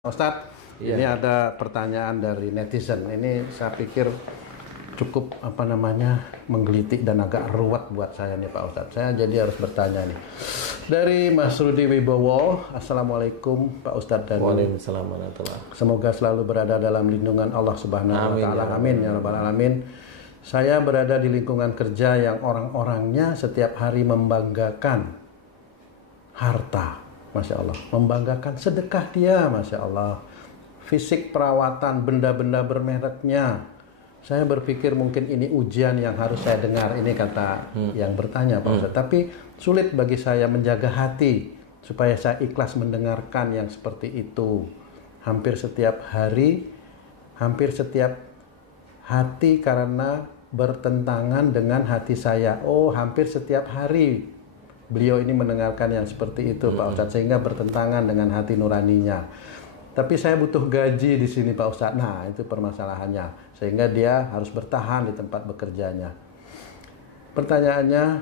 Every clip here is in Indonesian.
Ustadz, Iya. ini ada pertanyaan dari netizen. Ini saya pikir cukup menggelitik dan agak ruwet buat saya nih Pak Ustadz. Saya jadi harus bertanya nih. Dari Mas Rudi Wibowo, Assalamualaikum Pak Ustadz dan Waalaikumsalam warahmatullahi. semoga selalu berada dalam lindungan Allah Subhanahu wa taala. Amin ya rabbal alamin. Saya berada di lingkungan kerja yang orang-orangnya setiap hari membanggakan harta. Masya Allah, membanggakan sedekah dia, Masya Allah. Fisik, perawatan, benda-benda bermereknya. Saya berpikir mungkin ini ujian yang harus saya dengar. Ini kata yang bertanya Pak Ustadz. Tapi sulit bagi saya menjaga hati supaya saya ikhlas mendengarkan yang seperti itu. Hampir setiap hati karena bertentangan dengan hati saya. Oh, hampir setiap hari beliau ini mendengarkan yang seperti itu Pak Ustadz, sehingga bertentangan dengan hati nuraninya. Tapi saya butuh gaji di sini Pak Ustadz. Nah, itu permasalahannya. Sehingga dia harus bertahan di tempat bekerjanya. Pertanyaannya,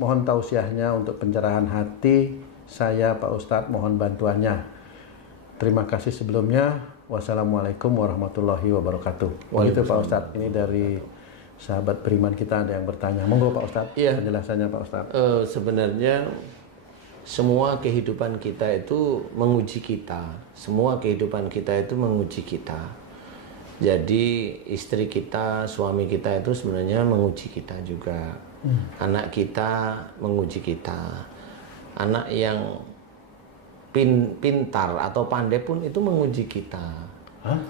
mohon tausiahnya untuk pencerahan hati saya Pak Ustadz, mohon bantuannya. Terima kasih sebelumnya. Wassalamualaikum warahmatullahi wabarakatuh. Itu Pak Ustadz, ini dari sahabat beriman kita ada yang bertanya. Monggo Pak Ustadz, Iya. penjelasannya Pak Ustadz. Sebenarnya semua kehidupan kita itu menguji kita. Semua kehidupan kita itu menguji kita. Jadi istri kita, suami kita itu sebenarnya menguji kita juga. Anak kita menguji kita. Anak yang pintar atau pandai pun itu menguji kita. Hah?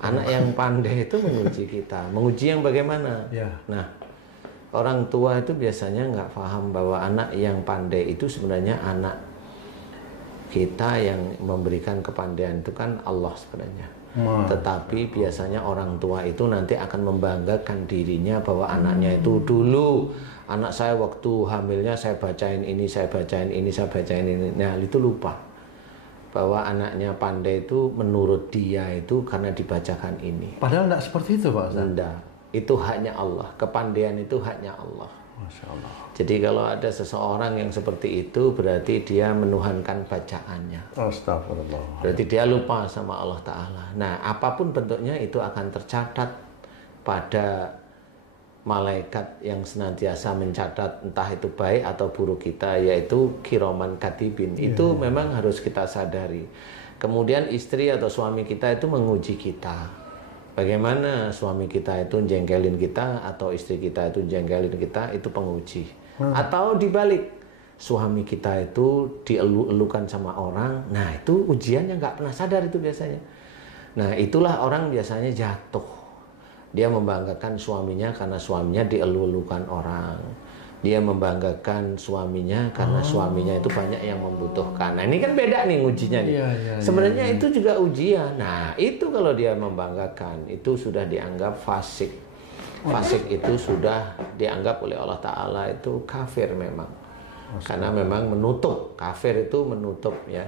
Anak yang pandai itu menguji kita. Menguji yang bagaimana? Ya. Nah, orang tua itu biasanya nggak paham bahwa anak yang pandai itu sebenarnya anak kita. Yang memberikan kepandaian itu kan Allah sebenarnya. Tetapi biasanya orang tua itu nanti akan membanggakan dirinya bahwa anaknya itu dulu, anak saya waktu hamilnya saya bacain ini, saya bacain ini, saya bacain ini. Nah, itu lupa bahwa anaknya pandai itu menurut dia itu karena dibacakan ini. Padahal tidak seperti itu Pak Ustadz. Tidak, itu haknya Allah. Kepandaian itu haknya Allah. Masya Allah. Jadi kalau ada seseorang yang seperti itu, berarti dia menuhankan bacaannya. Astagfirullah. Berarti dia lupa sama Allah Ta'ala. Nah, apapun bentuknya itu akan tercatat pada malaikat yang senantiasa mencatat entah itu baik atau buruk kita, yaitu kiraman katibin. Itu memang harus kita sadari. Kemudian istri atau suami kita itu menguji kita. Bagaimana suami kita itu jengkelin kita atau istri kita itu jengkelin kita, itu penguji. Atau dibalik, suami kita itu dielu-elukan sama orang. Nah, itu ujian yang nggak pernah sadar itu biasanya. Nah, itulah orang biasanya jatuh. Dia membanggakan suaminya karena suaminya dielu-elukan orang. Dia membanggakan suaminya karena suaminya itu banyak yang membutuhkan. Nah, ini kan beda nih ujinya nih. Sebenarnya itu juga ujian. Nah, itu kalau dia membanggakan, itu sudah dianggap fasik. Fasik itu sudah dianggap oleh Allah Ta'ala itu kafir memang. Karena memang menutup. Kafir itu menutup ya.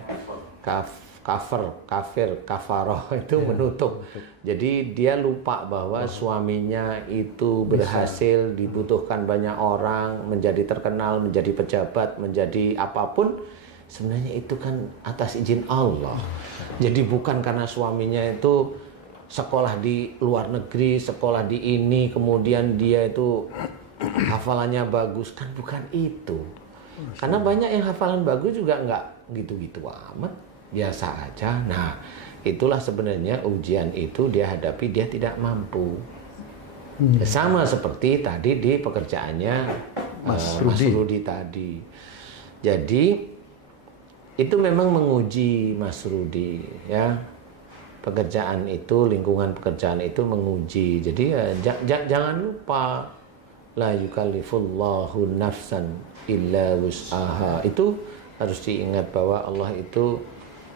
Kafir, kafaroh itu menutup. Jadi dia lupa bahwa suaminya itu berhasil, dibutuhkan banyak orang, menjadi terkenal, menjadi pejabat, menjadi apapun. Sebenarnya itu kan atas izin Allah. Jadi bukan karena suaminya itu sekolah di luar negeri, sekolah di ini, kemudian dia itu hafalannya bagus, kan bukan itu. Karena banyak yang hafalan bagus juga nggak gitu-gitu amat, biasa aja. Nah, itulah sebenarnya ujian itu dia hadapi, dia tidak mampu. Sama seperti tadi di pekerjaannya Mas Rudi tadi. Jadi itu memang menguji Mas Rudi ya. Pekerjaan itu, lingkungan pekerjaan itu menguji. Jadi jangan lupa, la yukallifullahu nafsan illa wus'aha. Itu harus diingat bahwa Allah itu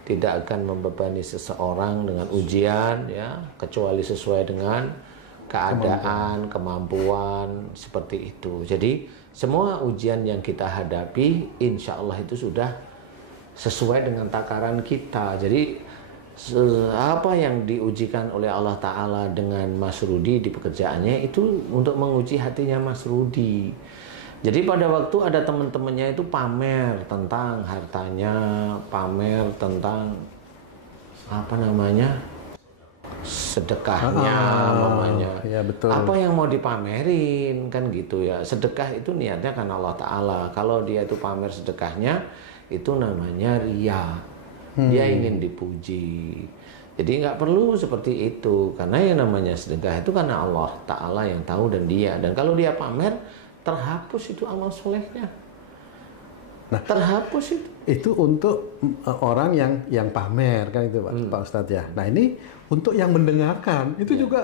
tidak akan membebani seseorang dengan ujian ya, kecuali sesuai dengan keadaan, kemampuan seperti itu. Jadi semua ujian yang kita hadapi, insya Allah itu sudah sesuai dengan takaran kita. Jadi apa yang diujikan oleh Allah Ta'ala dengan Mas Rudi di pekerjaannya itu untuk menguji hatinya Mas Rudi. Jadi pada waktu ada teman-temannya itu pamer tentang hartanya, pamer tentang apa namanya, sedekahnya, mamanya. Ya, betul. Apa yang mau dipamerin kan gitu ya. Sedekah itu niatnya karena Allah Ta'ala. Kalau dia itu pamer sedekahnya, itu namanya riya. Dia ingin dipuji. Jadi nggak perlu seperti itu, karena yang namanya sedekah itu karena Allah Ta'ala yang tahu dan dia. Dan kalau dia pamer, terhapus itu amal solehnya. Nah, terhapus itu. Itu untuk orang yang pamer kan itu Pak Ustadz ya. Nah ini untuk yang mendengarkan itu juga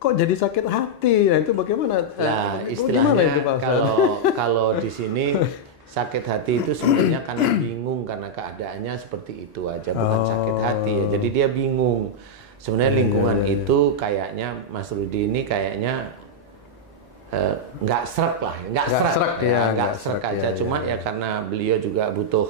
kok jadi sakit hati. Nah itu bagaimana? Nah, Gimana istilahnya itu, Pak Ustadz? kalau di sini sakit hati itu sebenarnya karena bingung, karena keadaannya seperti itu aja, bukan sakit hati ya. Jadi dia bingung. Sebenarnya lingkungan itu kayaknya Mas Rudi ini kayaknya nggak srek lah, nggak srek aja. Cuma ya karena beliau juga butuh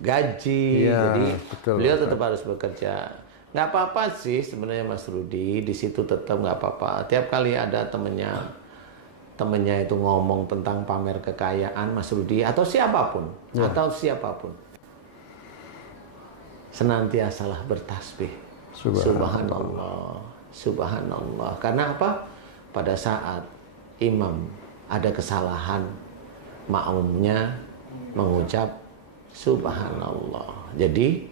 gaji, jadi betul, beliau tetap harus bekerja. Nggak apa-apa sih sebenarnya Mas Rudi, di situ tetap nggak apa-apa. Tiap kali ada temennya itu ngomong tentang pamer kekayaan Mas Rudi atau siapapun, senantiasalah bertasbih. Subhanallah, subhanallah. Karena apa? Pada saat imam ada kesalahan, makmumnya mengucap subhanallah. Jadi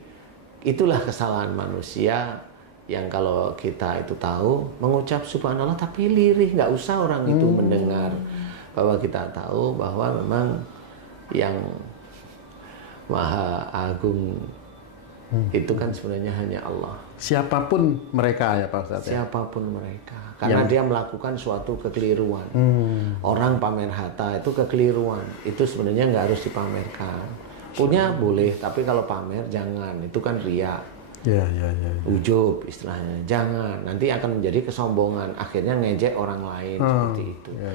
itulah kesalahan manusia yang kalau kita itu tahu mengucap subhanallah tapi lirih, nggak usah orang itu mendengar, bahwa kita tahu bahwa memang yang maha agung itu kan sebenarnya hanya Allah. Siapapun mereka ya Pak Ustadz. Siapapun mereka. Karena dia melakukan suatu kekeliruan. Orang pamer harta itu kekeliruan. Itu sebenarnya nggak harus dipamerkan. Punya boleh, tapi kalau pamer jangan. Itu kan riya. Ya. Ujub istilahnya. Jangan. Nanti akan menjadi kesombongan. Akhirnya ngejek orang lain seperti itu. Ya.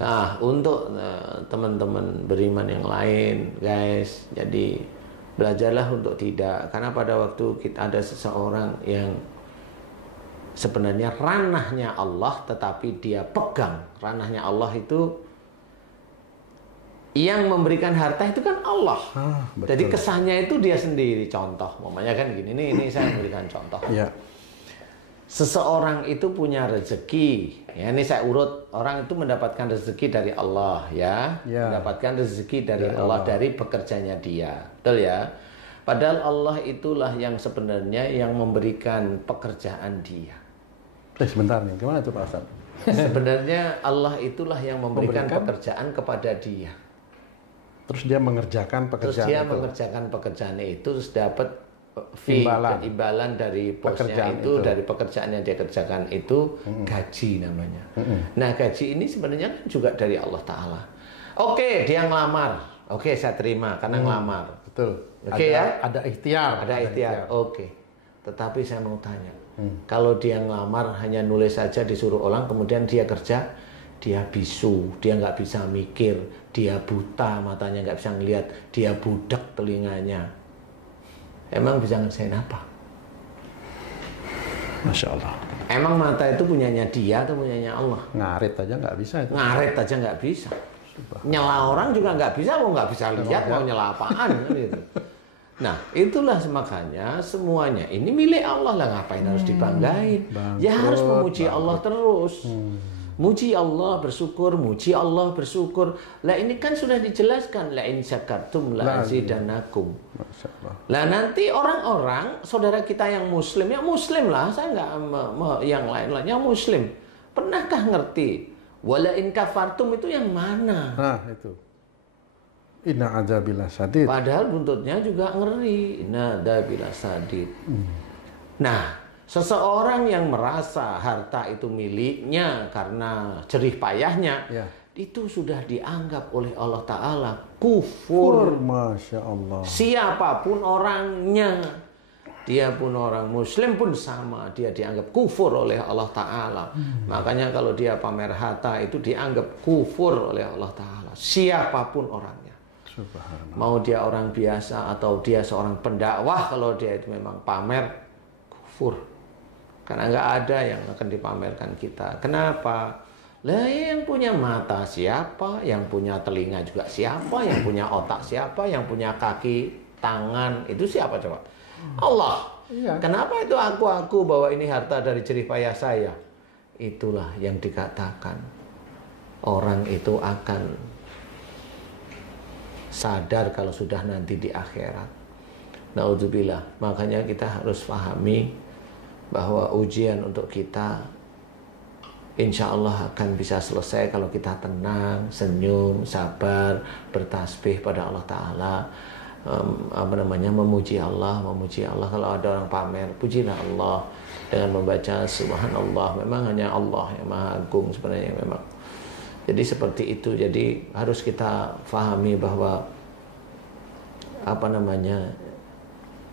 Nah, untuk teman-teman beriman yang lain, guys, jadi belajarlah untuk tidak. Karena pada waktu kita ada seseorang yang sebenarnya ranahnya Allah, tetapi dia pegang ranahnya Allah itu, yang memberikan harta itu kan Allah. Jadi kesannya itu dia sendiri. Contoh, mamanya kan gini, ini saya memberikan contoh. Ya. Seseorang itu punya rezeki. Ya, ini saya urut, orang itu mendapatkan rezeki dari Allah, ya. Mendapatkan rezeki dari Allah dari bekerjanya dia. Betul ya? Padahal Allah itulah yang sebenarnya yang memberikan pekerjaan dia. Sebentar nih, gimana tuh Pak Ustadz? Sebenarnya Allah itulah yang memberikan pekerjaan kepada dia. Terus dia mengerjakan pekerjaan mengerjakan pekerjaannya itu, terus dapat imbalan dari bosnya itu, dari pekerjaan yang dia kerjakan itu, gaji namanya. Nah, gaji ini sebenarnya kan juga dari Allah Ta'ala. Oke, dia ngelamar. Oke, saya terima karena ngelamar. Betul. Oke ya? Ada ikhtiar. Ada ikhtiar. Oke. Tetapi saya mau tanya, kalau dia ngelamar hanya nulis saja disuruh orang, kemudian dia kerja, dia bisu, dia nggak bisa mikir, dia buta, matanya nggak bisa ngelihat, dia budak telinganya. Emang bisa ngerasain apa? Masya Allah. Emang mata itu punyanya dia atau punyanya Allah? Ngarit aja nggak bisa itu. Ngarit aja nggak bisa. Nyela orang juga nggak bisa, mau nggak bisa lihat, mau nyela apaan gitu. Nah, itulah makanya semuanya ini milik Allah lah, ngapain harus dibanggain? Ya harus memuji Allah terus. Muji Allah, bersyukur, muji Allah, bersyukur. Lah ini kan sudah dijelaskan, la in syakartum la azidannakum. Lah nanti orang-orang saudara kita yang muslim, ya muslim lah, saya nggak yang lain-lain, yang muslim. Pernahkah ngerti wala in kafartum itu yang mana? Nah, itu. Inna adzabil sadid. Padahal buntutnya juga ngeri. Inna adzabil sadid. Nah, seseorang yang merasa harta itu miliknya karena jerih payahnya, itu sudah dianggap oleh Allah Ta'ala kufur. Masya Allah. Siapapun orangnya, dia pun orang muslim pun sama, dia dianggap kufur oleh Allah Ta'ala. Makanya kalau dia pamer harta itu dianggap kufur oleh Allah Ta'ala. Siapapun orangnya. Mau dia orang biasa atau dia seorang pendakwah, kalau dia itu memang pamer, kufur. Karena nggak ada yang akan dipamerkan kita. Kenapa? Lah yang punya mata siapa? Yang punya telinga juga siapa? Yang punya otak siapa? Yang punya kaki, tangan, itu siapa coba? Allah. Iya. Kenapa itu aku bahwa ini harta dari jerih payah saya? Itulah yang dikatakan orang itu akan sadar kalau sudah nanti di akhirat. Naudzubillah. Makanya kita harus pahami bahwa ujian untuk kita insya Allah akan bisa selesai kalau kita tenang, senyum, sabar, bertasbih pada Allah Ta'ala, memuji Allah. Kalau ada orang pamer, pujilah Allah dengan membaca subhanallah. Memang hanya Allah yang maha agung sebenarnya memang. Jadi seperti itu. Jadi harus kita pahami bahwa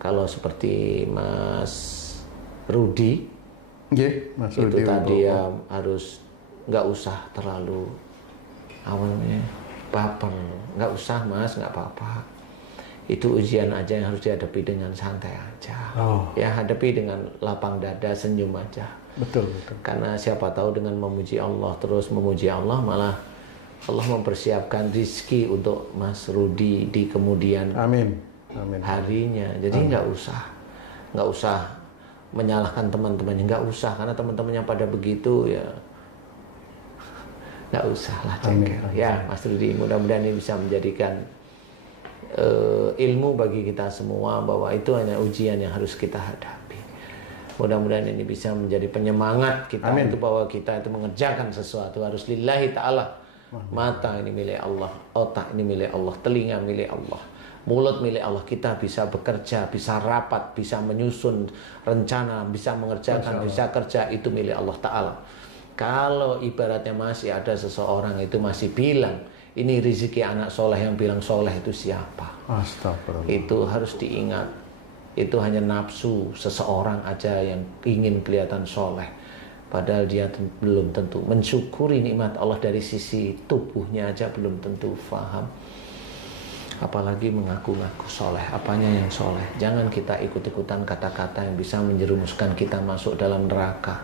kalau seperti Mas Rudi, Mas itu Rudi tadi ya harus nggak usah terlalu awalnya baper, nggak usah Mas, nggak apa-apa. Itu ujian aja yang harus dihadapi dengan santai aja. Ya hadapi dengan lapang dada, senyum aja. Betul. Karena siapa tahu dengan memuji Allah, terus memuji Allah, malah Allah mempersiapkan rizki untuk Mas Rudi di kemudian harinya. Jadi nggak usah menyalahkan teman-temannya, nggak usah, karena teman-temannya pada begitu ya nggak usah lah cengkel. Ya Mas Rudi, mudah-mudahan ini bisa menjadikan ilmu bagi kita semua bahwa itu hanya ujian yang harus kita hadapi. Mudah-mudahan ini bisa menjadi penyemangat kita untuk bahwa kita itu mengerjakan sesuatu harus lillahi ta'ala. Mata ini milik Allah, otak ini milik Allah, telinga milik Allah, mulut milik Allah. Kita bisa bekerja, bisa rapat, bisa menyusun rencana, bisa mengerjakan, bisa kerja, itu milik Allah Ta'ala. Kalau ibaratnya masih ada seseorang itu masih bilang ini rezeki anak soleh, yang bilang soleh itu siapa? Astagfirullah. Itu harus diingat. Itu hanya nafsu seseorang aja yang ingin kelihatan soleh, padahal dia belum tentu mensyukuri nikmat Allah. Dari sisi tubuhnya aja belum tentu faham, apalagi mengaku-ngaku soleh. Apanya yang soleh? Jangan kita ikut-ikutan kata-kata yang bisa menjerumuskan kita masuk dalam neraka.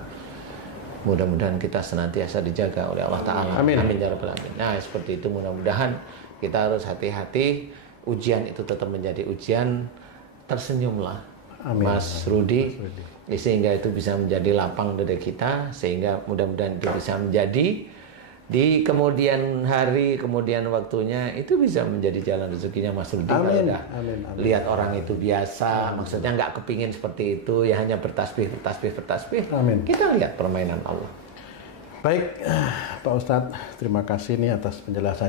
Mudah-mudahan kita senantiasa dijaga oleh Allah Ta'ala. Amin ya rabbal alamin. Nah seperti itu, mudah-mudahan kita harus hati-hati. Ujian itu tetap menjadi ujian. Tersenyumlah Mas Rudi, sehingga itu bisa menjadi lapang dada kita, sehingga mudah-mudahan itu bisa menjadi di kemudian hari, kemudian waktunya itu bisa menjadi jalan rezekinya Mas Rudi. Amin. Lihat orang itu biasa, maksudnya nggak kepingin seperti itu, ya hanya bertasbih. Amin. Kita lihat permainan Allah. Baik, Pak Ustadz, terima kasih nih atas penjelasan.